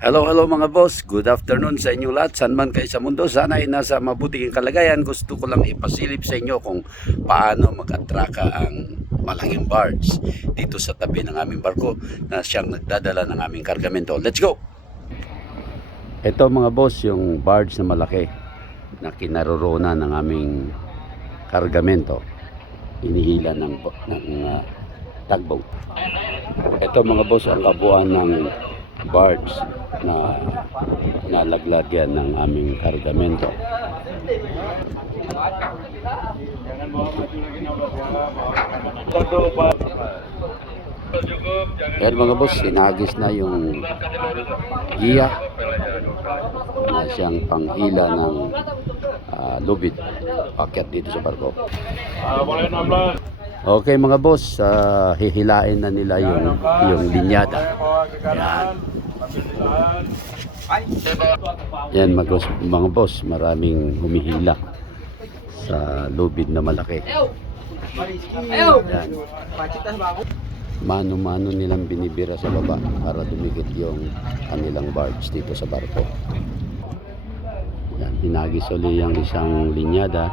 Hello, hello mga boss. Good afternoon sa inyo lahat. Saan man kayo sa mundo, sana ay nasa mabuting kalagayan. Gusto ko lang ipasilip sa inyo kung paano mag-atraka ang malaking barge dito sa tabi ng aming barko na siyang nagdadala ng aming kargamento. Let's go! Ito mga boss, yung barge na malaki na kinaroroonan ng aming kargamento. Inihila ng tugboat. Ito mga boss, ang kabuuan ng barge na nalaglagyan ng aming kargamento. Yan mga boss, sinagis na yung giya na siyang panghila ng lubid pakyat dito sa barko. Okay mga boss, hihilain na nila yung linyada. Yan mga boss, maraming humihila sa lubid na malaki. Yan. Mano-mano nilang binibira sa baba para dumikit yung kanilang barge dito sa barko. Yan, hinagis ulit yung isang linyada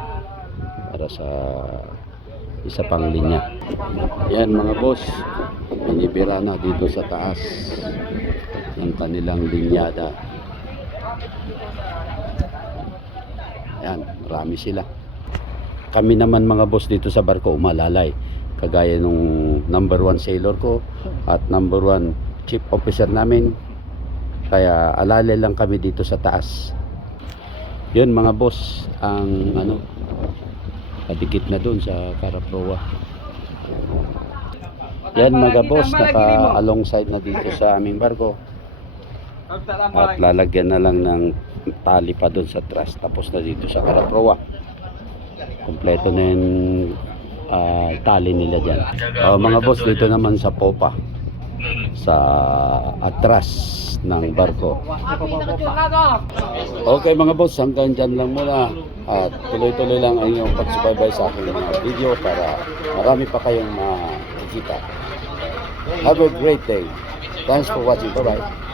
para sa isa pang linya. Yan mga boss, binibira na dito sa taas ng kanilang linyada. Yan, marami sila. Kami naman mga boss dito sa barko umalalay, kagaya nung number 1 sailor ko at number 1 chief officer namin, kaya alalay lang kami dito sa taas. Yun mga boss, ang kadikit na dun sa Karaproa. Yan mga boss, naka alongside na dito sa aming barko at lalagyan na lang ng tali pa dun sa truss, tapos na dito sa Karaproa. Kompleto na yung tali nila dyan. Mga boss, dito naman sa popa, sa atras ng barko. Okay mga boss, hanggang dyan lang muna at tuloy-tuloy lang ang inyong pagsubaybay sa aking mga video para marami pa kayong makikita. Have a great day. Thanks for watching. Bye bye.